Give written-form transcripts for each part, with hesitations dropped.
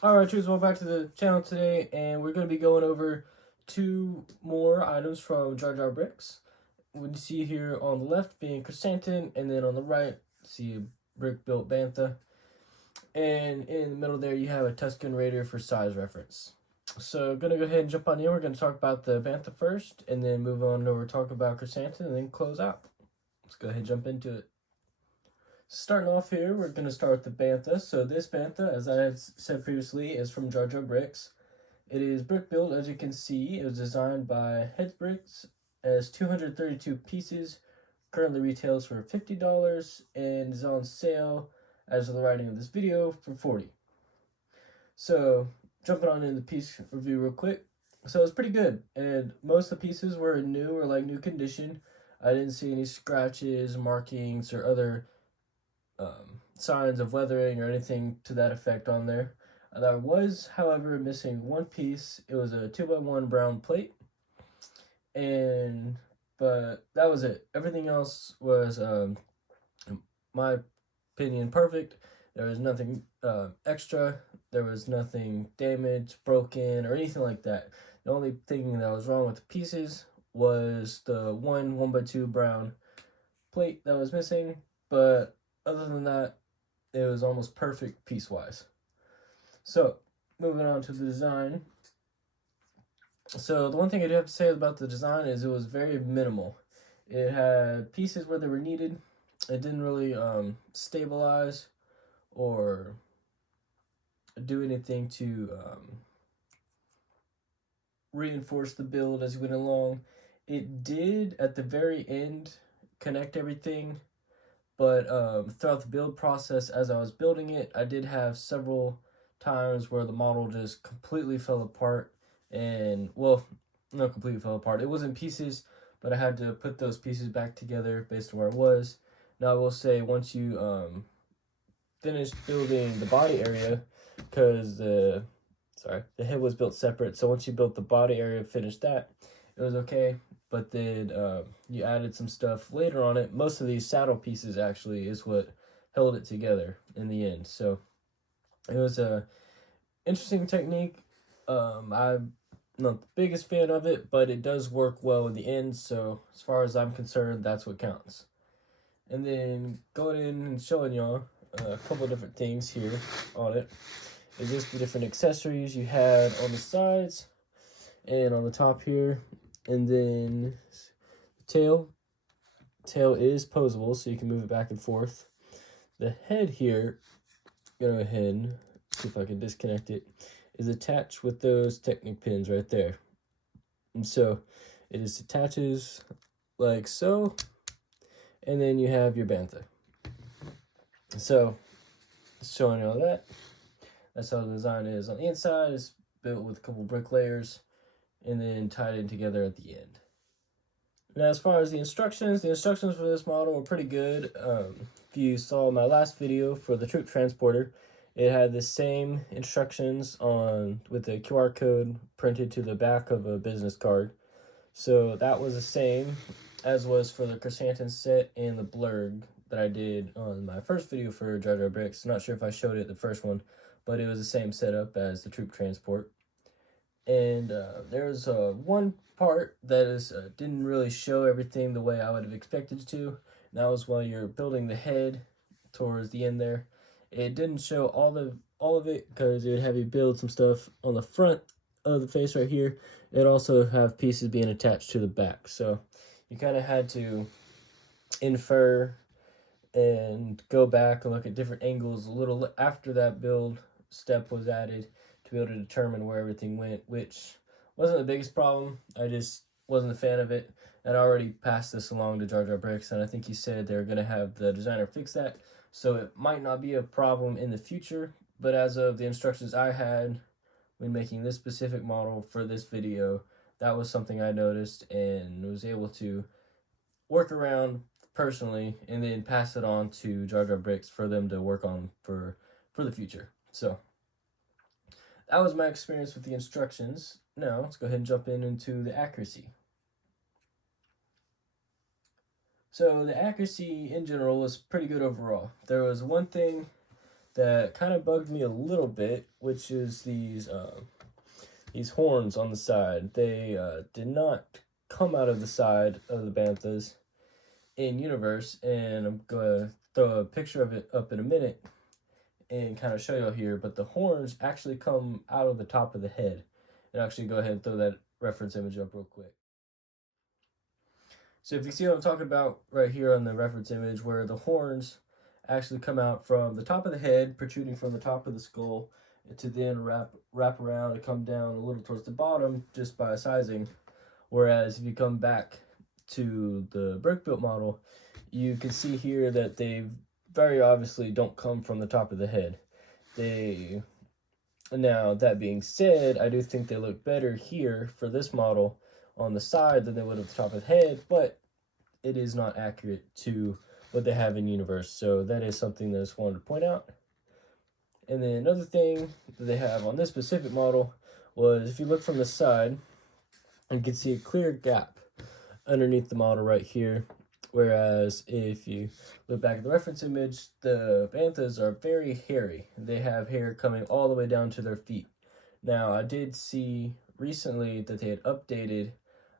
Alright, cheers, welcome back to the channel today, and we're going to be going over two more items from JarJar Bricks. We see here on the left being Krrsantan, and then on the right, see a brick-built Bantha. And in the middle there, you have a Tuscan Raider for size reference. So, going to go ahead and jump on in. We're going to talk about the Bantha first, and then move on over to talk about Krrsantan, and then close out. Let's go ahead and jump into it. Starting off here, we're going to start with the Bantha. So this Bantha, as I had said previously, is from JarJar Bricks. It is brick built, as you can see. It was designed by Heads Bricks as 232 pieces. Currently retails for $50 and is on sale as of the writing of this video for $40. So jumping on in the piece review real quick. So it's pretty good, and most of the pieces were new or like new condition. I didn't see any scratches, markings, or other signs of weathering or anything to that effect on there. There was, however, missing one piece. It was a 2x1 brown plate, but that was it. Everything else was, in my opinion, perfect. There was nothing extra. There was nothing damaged, broken, or anything like that. The only thing that was wrong with the pieces was the 1x2 brown plate that was missing, but other than that, it was almost perfect piece-wise. So, moving on to the design. So, the one thing I do have to say about the design is it was very minimal. It had pieces where they were needed. It didn't really stabilize or do anything to reinforce the build as we went along. It did, at the very end, connect everything. But throughout the build process, as I was building it, I did have several times where the model just completely fell apart. And, well, not completely fell apart. It was in pieces, but I had to put those pieces back together based on where it was. Now, I will say, once you finish building the body area, because the head was built separate. So once you built the body area, finished that, it was okay. But then you added some stuff later on it. Most of these saddle pieces actually is what held it together in the end. So it was a interesting technique. I'm not the biggest fan of it, but it does work well in the end. So as far as I'm concerned, that's what counts. And then going in and showing y'all a couple of different things here on it. Is just the different accessories you had on the sides and on the top here. And then the tail is posable, so you can move it back and forth. The head here, go ahead and see if I can disconnect it, is attached with those Technic pins right there. And so it just attaches like so, and then you have your Bantha. So showing you all that. That's how the design is on the inside. It's built with a couple brick layers and then tied in together at the end. Now, as far as the instructions for this model were pretty good. If you saw my last video for the troop transporter, it had the same instructions on with the QR code printed to the back of a business card. So that was the same as was for the Krrsantan set and the blurg that I did on my first video for JarJar Bricks. Not sure if I showed it the first one, but it was the same setup as the troop transport. And there's one part that is didn't really show everything the way I would have expected to. And that was while you're building the head towards the end there. It didn't show all of it because it would have you build some stuff on the front of the face right here. It also have pieces being attached to the back. So you kind of had to infer and go back and look at different angles a little after that build step was added to be able to determine where everything went, which wasn't the biggest problem. I just wasn't a fan of it. And I already passed this along to JarJar Bricks, and I think he said they're going to have the designer fix that. So it might not be a problem in the future, but as of the instructions I had when making this specific model for this video, that was something I noticed and was able to work around personally and then pass it on to JarJar Bricks for them to work on for the future. So that was my experience with the instructions. Now let's go ahead and jump into the accuracy. So the accuracy in general was pretty good overall. There was one thing that kind of bugged me a little bit, which is these horns on the side. They did not come out of the side of the Banthas in universe, and I'm gonna throw a picture of it up in a minute and kind of show y'all here. But the horns actually come out of the top of the head. And actually, go ahead and throw that reference image up real quick. So if you see what I'm talking about right here on the reference image, where the horns actually come out from the top of the head, protruding from the top of the skull, to then wrap around and come down a little towards the bottom just by sizing. Whereas if you come back to the brick built model, you can see here that they very obviously don't come from the top of the head. Now, that being said, I do think they look better here for this model on the side than they would at the top of the head, but it is not accurate to what they have in universe. So that is something that I just wanted to point out. And then another thing that they have on this specific model was, if you look from the side, you can see a clear gap underneath the model right here. Whereas if you look back at the reference image, the Banthas are very hairy. They have hair coming all the way down to their feet. Now, I did see recently that they had updated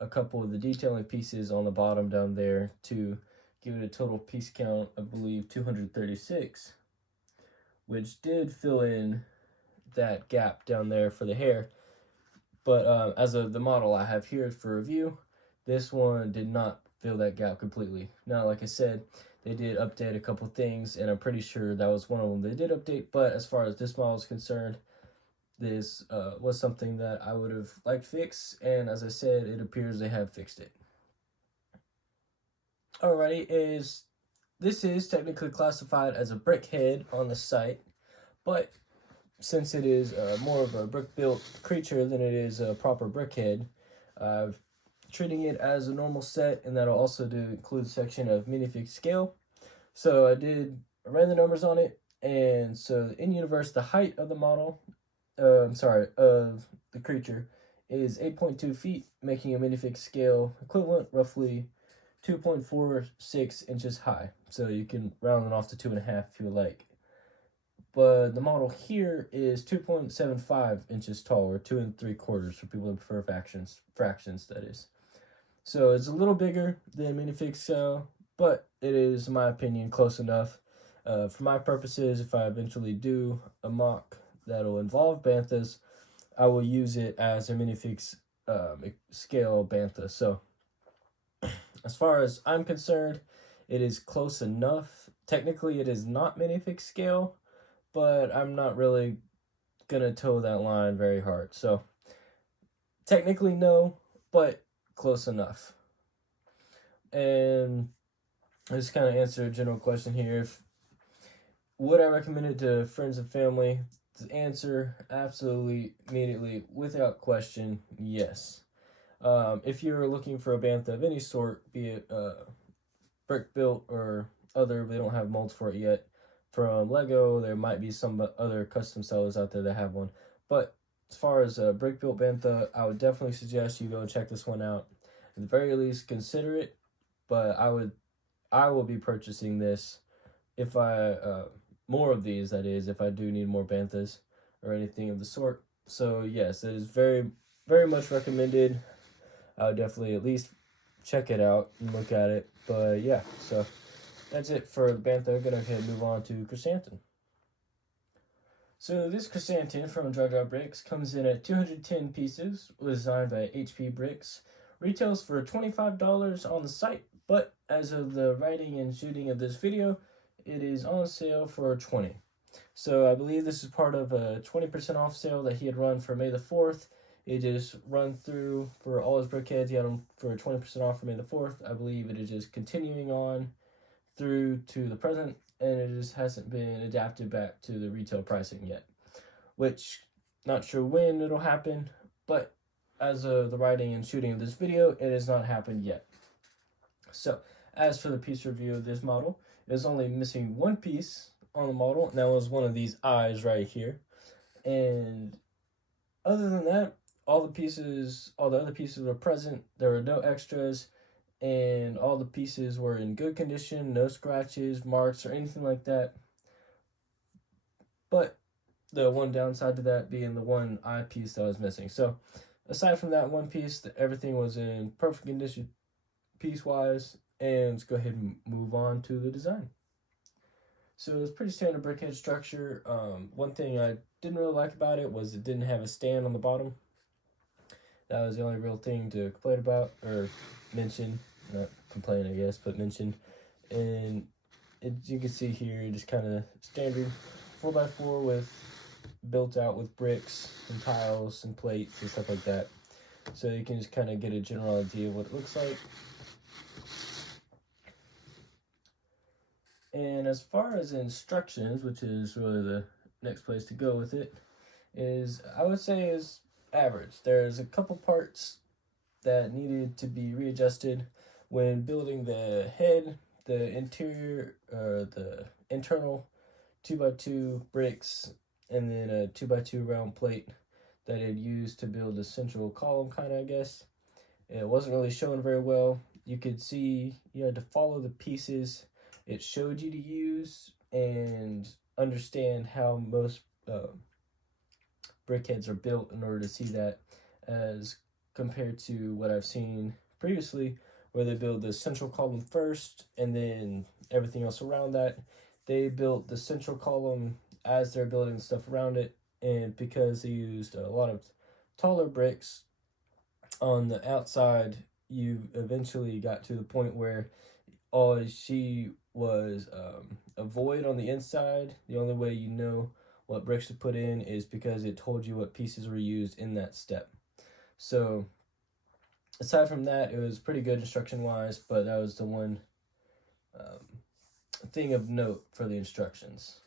a couple of the detailing pieces on the bottom down there to give it a total piece count, I believe 236, which did fill in that gap down there for the hair. But as of the model I have here for review, this one did not fill that gap completely. Now, like I said, they did update a couple things, and I'm pretty sure that was one of them they did update. But as far as this model is concerned, this was something that I would have liked fixed, and as I said, it appears they have fixed it. Alrighty, this is technically classified as a brickhead on the site, but since it is more of a brick-built creature than it is a proper brickhead, treating it as a normal set, and that'll also include a section of minifig scale. So I ran the numbers on it, and so in universe, the height of the model, of the creature, is 8.2 feet, making a minifig scale equivalent roughly 2.46 inches high. So you can round it off to 2.5 if you would like. But the model here is 2.75 inches tall, or 2 3/4 for people who prefer fractions, that is. So it's a little bigger than minifig scale, but it is, in my opinion, close enough. For my purposes, if I eventually do a mock that'll involve Banthas, I will use it as a minifig scale Bantha. So as far as I'm concerned, it is close enough. Technically, it is not minifig scale, but I'm not really gonna toe that line very hard. So technically no, but close enough. And I just kind of answer a general question here. Would I recommend it to friends and family? The answer, absolutely, immediately, without question, yes. If you're looking for a Bantha of any sort, be it brick built or other, they don't have molds for it yet, from Lego, there might be some other custom sellers out there that have one. But as far as a brick built Bantha, I would definitely suggest you go and check this one out. At the very least, consider it. But I will be purchasing this if more of these, that is, if I do need more Banthas or anything of the sort. So yes, it is very, very much recommended. I would definitely at least check it out and look at it. But yeah, so that's it for the Bantha. I'm gonna move on to Krrsantan. So this Krrsantan from JarJar Bricks comes in at 210 pieces, was designed by HP Bricks, retails for $25 on the site, but as of the writing and shooting of this video, it is on sale for $20. So I believe this is part of a 20% off sale that he had run for May the 4th. It just run through for all his brickheads. He had them for 20% off for May the 4th. I believe it is just continuing on through to the present, and it just hasn't been adapted back to the retail pricing yet, which not sure when it'll happen, but as of the writing and shooting of this video, it has not happened yet. So as for the piece review of this model, it is only missing one piece on the model, and that was one of these eyes right here. And other than that, all the other pieces were present. There were no extras, and all the pieces were in good condition, no scratches, marks, or anything like that. but the one downside to that being the one eyepiece that was missing. So aside from that one piece, everything was in perfect condition piece-wise, and let's go ahead and move on to the design. So it's pretty standard brickhead structure. One thing I didn't really like about it was it didn't have a stand on the bottom. That was the only real thing to complain about, or mention. Not complain, I guess, but mention. And you can see here, just kind of standard 4x4 with built out with bricks and tiles and plates and stuff like that. So you can just kind of get a general idea of what it looks like. And as far as instructions, which is really the next place to go with it, is I would say is average. There's a couple parts that needed to be readjusted when building the head, the interior, the internal 2x2 bricks, and then a 2x2 round plate that it used to build a central column, kind of, I guess. It wasn't really showing very well. You could see you had to follow the pieces it showed you to use and understand how most brickheads are built in order to see that, as compared to what I've seen previously, where they build the central column first and then everything else around that. They built the central column as they're building stuff around it, and because they used a lot of taller bricks on the outside, you eventually got to the point where all she was a void on the inside. The only way you know what bricks to put in is because it told you what pieces were used in that step. So aside from that, it was pretty good instruction wise, but that was the one thing of note for the instructions.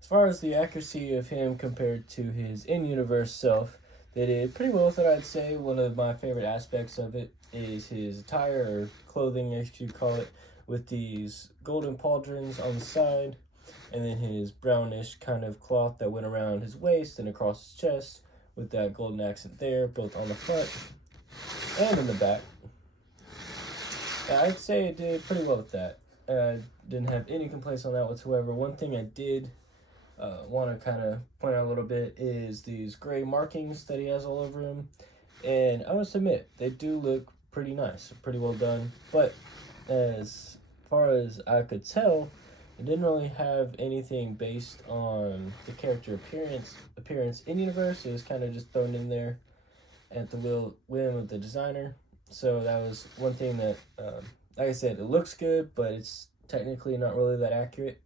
As far as the accuracy of him compared to his in-universe self, they did pretty well with it, I'd say. One of my favorite aspects of it is his attire, or clothing as you call it, with these golden pauldrons on the side, and then his brownish kind of cloth that went around his waist and across his chest, with that golden accent there, built on the front and in the back. I'd say it did pretty well with that. I didn't have any complaints on that whatsoever. One thing I did want to kind of point out a little bit is these gray markings that he has all over him, and I must admit they do look pretty nice, pretty well done, but as far as I could tell, it didn't really have anything based on the character appearance in universe. It was kind of just thrown in there at the whim of the designer. So that was one thing that, like I said, it looks good, but it's technically not really that accurate.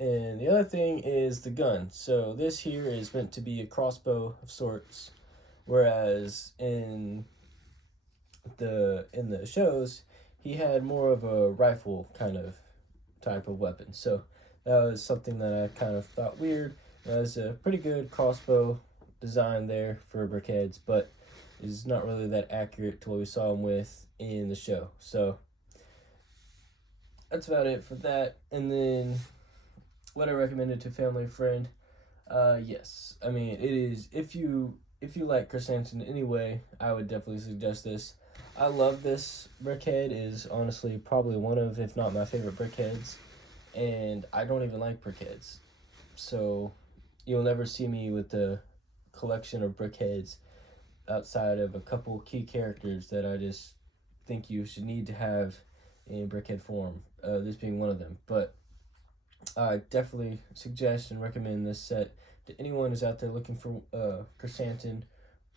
And the other thing is the gun. So this here is meant to be a crossbow of sorts, whereas in the shows he had more of a rifle kind of type of weapon. So that was something that I kind of thought weird. That was a pretty good crossbow design there for Brickheads, but is not really that accurate to what we saw him with in the show. So that's about it for that. And then what I recommended to family and friend, yes. I mean, it is, if you like Krrsantan anyway, I would definitely suggest this. I love this brickhead. It is honestly probably one of, if not my favorite brickheads, and I don't even like brickheads. So you'll never see me with a collection of brickheads outside of a couple key characters that I just think you should need to have in brickhead form, this being one of them. But I definitely suggest and recommend this set to anyone who's out there looking for Krrsantan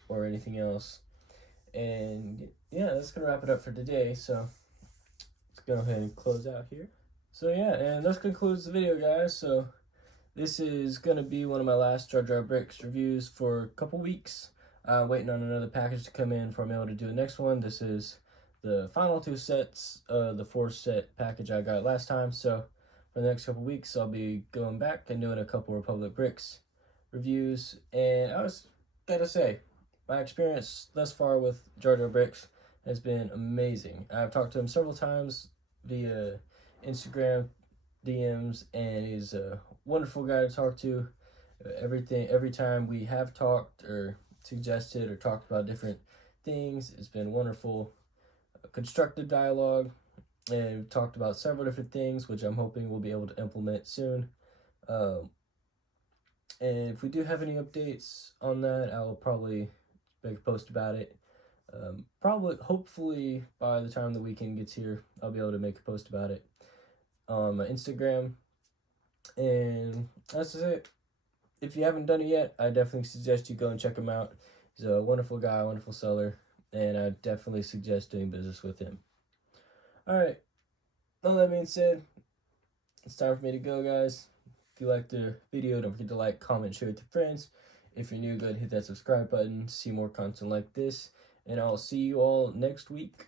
or anything else. And yeah, that's gonna wrap it up for today. So let's go ahead and close out here. So yeah, and this concludes the video, guys. So this is gonna be one of my last JarJar Bricks reviews for a couple weeks. Waiting on another package to come in for me able to do the next one. This is the final two sets, the 4-set package I got last time. So for the next couple weeks, I'll be going back and doing a couple Republic Bricks reviews. And I was gotta say, my experience thus far with JarJar Bricks has been amazing. I've talked to him several times via Instagram DMs, and he's a wonderful guy to talk to. Every time we have talked or suggested or talked about different things, it's been wonderful, constructive dialogue, and we've talked about several different things, which I'm hoping we'll be able to implement soon. Um, and if we do have any updates on that, I will probably make a post about it. Hopefully, by the time the weekend gets here, I'll be able to make a post about it on my Instagram. And that's it. If you haven't done it yet, I definitely suggest you go and check him out. He's a wonderful guy, wonderful seller, and I definitely suggest doing business with him. All right. All that being said, it's time for me to go, guys. If you liked the video, don't forget to like, comment, share with your friends. If you're new, go ahead and hit that subscribe button to see more content like this. And I'll see you all next week.